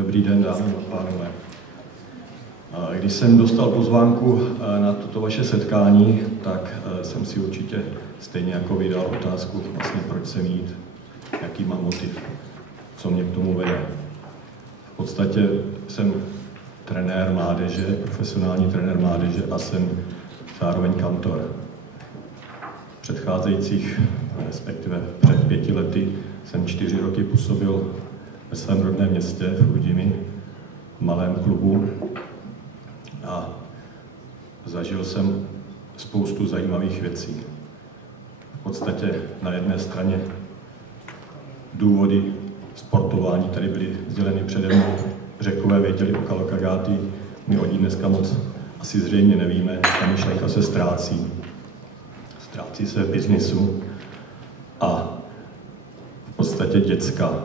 Dobrý den, dámy a pánové. Když jsem dostal pozvánku na toto vaše setkání, tak jsem si určitě stejně jako vydal otázku, vlastně proč sem jít, jaký mám motiv, co mě k tomu vede. V podstatě jsem trenér mládeže, profesionální trenér mládeže a jsem zároveň kantor. V předcházejících, respektive před 5 lety, jsem 4 roky působil ve svém rodném městě v Chrudimi, v malém klubu, a zažil jsem spoustu zajímavých věcí. V podstatě na jedné straně důvody sportování tady byly sděleny přede mnou. Řekové věděli o Kalokagaty, my o ní dneska moc asi zřejmě nevíme. Ta myšlenka se ztrácí. Ztrácí se v biznisu a v podstatě děcka,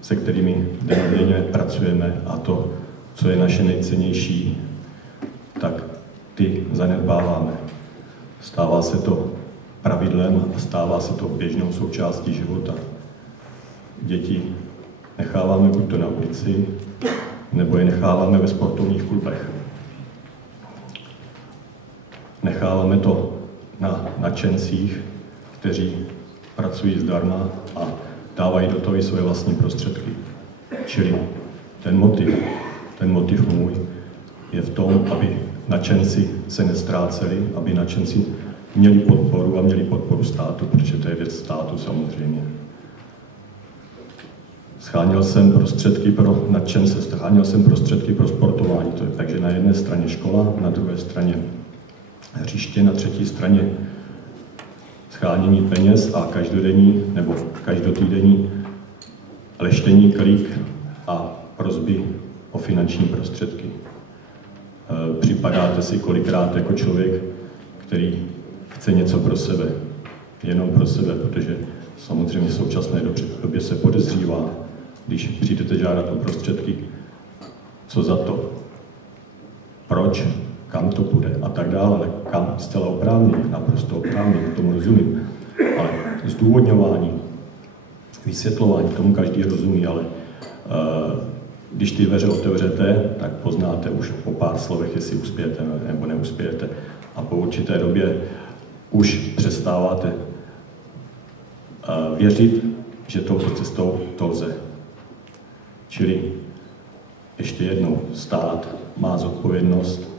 se kterými dennodenně pracujeme, a to, co je naše nejcennější, tak ty zanedbáváme. Stává se to pravidlem a stává se to běžnou součástí života. Děti necháváme buď to na ulici, nebo je necháváme ve sportovních klubech. Necháváme to na nadšencích, kteří pracují zdarma a dávají do toho i své vlastní prostředky. Čili ten motiv můj je v tom, aby nadšenci se nestráceli, aby nadšenci měli podporu a měli podporu státu, protože to je věc státu samozřejmě. Scháněl jsem prostředky pro nadšence, scháněl jsem prostředky pro sportování. To je takže na jedné straně škola, na druhé straně hřiště, na třetí straně schánění peněz a každodenní nebo každotýdenní leštění, klik a prosby o finanční prostředky. Připadáte si kolikrát jako člověk, který chce něco pro sebe, jenom pro sebe, protože samozřejmě v současné době se podezřívá, když přijdete žádat o prostředky, co za to, proč, kam to půjde a tak dále, ale kam zcela oprávněně, naprosto oprávněně, tomu rozumím. Ale zdůvodňování, vysvětlování, tomu každý rozumí, ale když ty dveře otevřete, tak poznáte už po pár slovech, jestli uspějete nebo neuspějete. A po určité době už přestáváte věřit, že touto cestou to lze. Čili ještě jednou, stát má zodpovědnost.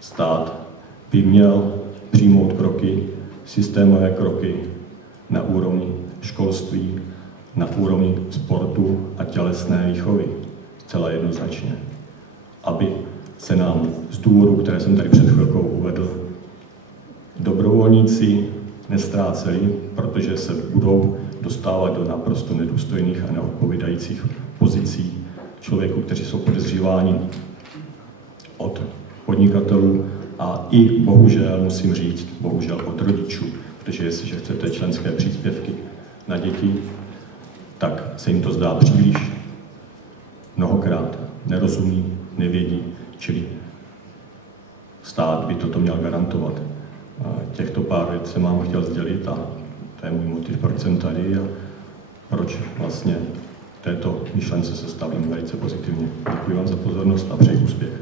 Stát by měl přijmout kroky, systémové kroky na úrovni školství, na úrovni sportu a tělesné výchovy. Zcela jednoznačně. Aby se nám z důvodu, které jsem tady před chvilkou uvedl, dobrovolníci nestráceli, protože se budou dostávat do naprosto nedůstojných a neodpovídajících pozicí člověků, kteří jsou podezříváni od podnikatelů a i bohužel, musím říct, bohužel od rodičů, protože jestliže chcete členské příspěvky na děti, tak se jim to zdá příliš. Mnohokrát nerozumí, nevědí, čili stát by toto měl garantovat. Těchto pár věcí jsem vám chtěl sdělit a to je můj motiv, proč jsem tady a proč vlastně této myšlence se stavím velice pozitivně. Děkuji vám za pozornost a přeji úspěch.